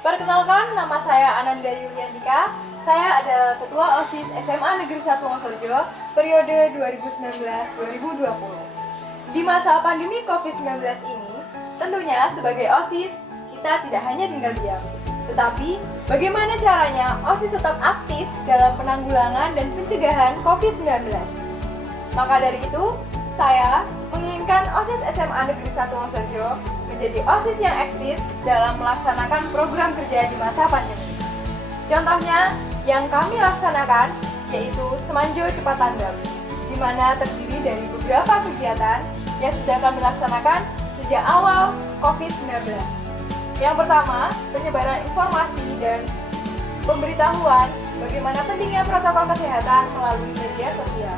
Perkenalkan, nama saya Ananda Yuliantika. Saya adalah Ketua OSIS SMA Negeri 1 Wonosobo periode 2019-2020. Di masa pandemi COVID-19 ini, tentunya sebagai OSIS, kita tidak hanya tinggal diam. Tetapi, bagaimana caranya OSIS tetap aktif dalam penanggulangan dan pencegahan COVID-19? Maka dari itu, saya menginginkan OSIS SMA Negeri 1 Wonosobo menjadi OSIS yang eksis dalam melaksanakan program kerja di masa pandemi. Contohnya, yang kami laksanakan yaitu Semanjo Cepat Tanggap, di mana terdiri dari beberapa kegiatan yang sudah kami laksanakan sejak awal COVID-19. Yang pertama, penyebaran informasi dan pemberitahuan bagaimana pentingnya protokol kesehatan melalui media sosial.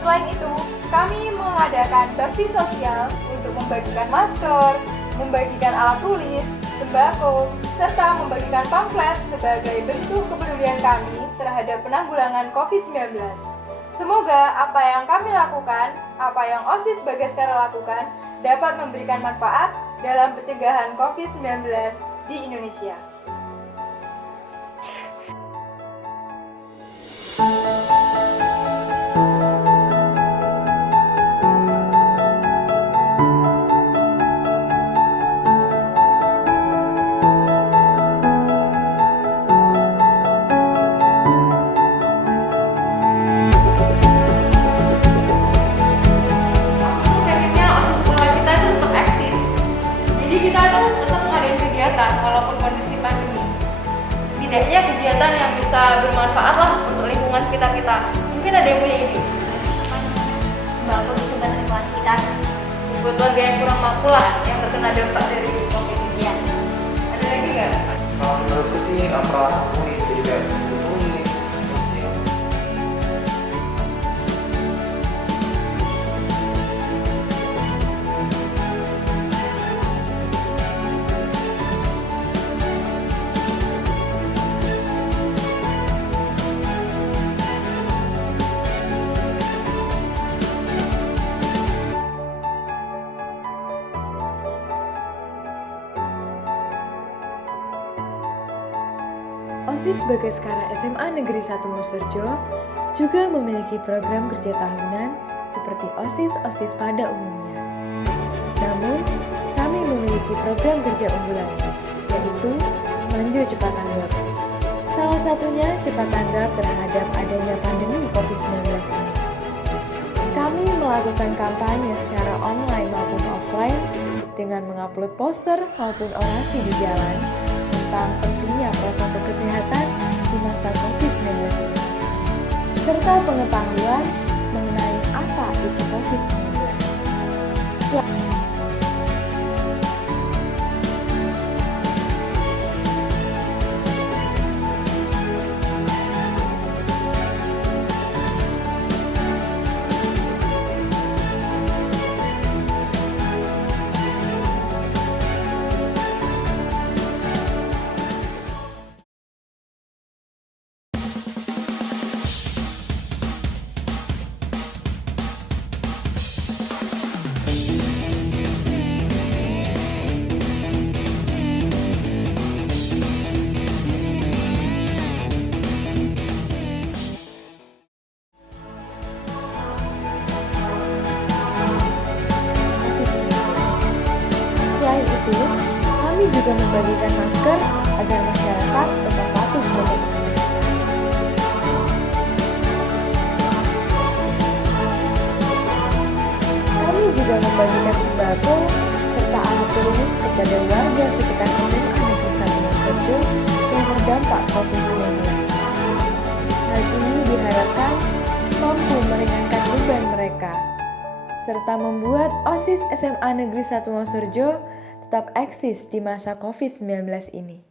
Selain itu, kami mengadakan bakti sosial untuk membagikan masker, membagikan alat tulis, sembako, serta membagikan pamflet sebagai bentuk kepedulian kami terhadap penanggulangan COVID-19. Semoga apa yang kami lakukan, apa yang OSIS Bagaskara lakukan, dapat memberikan manfaat dalam pencegahan COVID-19 di Indonesia. Kita tuh tetap ngadain kegiatan walaupun kondisi pandemi. Setidaknya kegiatan yang bisa bermanfaat lah untuk lingkungan sekitar kita. Mungkin ada yang punya ide? Sembako itu bantu lingkungan sekitar. Buat warga yang kurang mampu lah, yang terkena dampak dari COVID ini. Iya. Ada lagi nggak? Kalau menurutku sih peralatan tulis, jadi kayak buku tulis, OSIS Bagaskara SMA Negeri 1 Wonosobo juga memiliki program kerja tahunan seperti OSIS-OSIS pada umumnya. Namun, kami memiliki program kerja unggulan, yaitu Semanjo Cepat Tanggap. Salah satunya cepat tanggap terhadap adanya pandemi COVID-19 ini. Kami melakukan kampanye secara online maupun offline dengan mengupload poster maupun orasi di jalan tentang pentingnya protokol kesehatan di masa COVID-19 ini, serta pengetahuan mengenai apa itu COVID-19. Selain itu, kami juga membagikan masker agar masyarakat tetap patuh protokol kesehatan. Kami juga membagikan sembako serta alat tulis kepada warga sekitar SMA Negeri 1 Wonosobo yang terdampak COVID-19. Hal ini diharapkan mampu meringankan beban mereka, serta membuat OSIS SMA Negeri 1 Wonosobo tetap eksis di masa COVID-19 ini.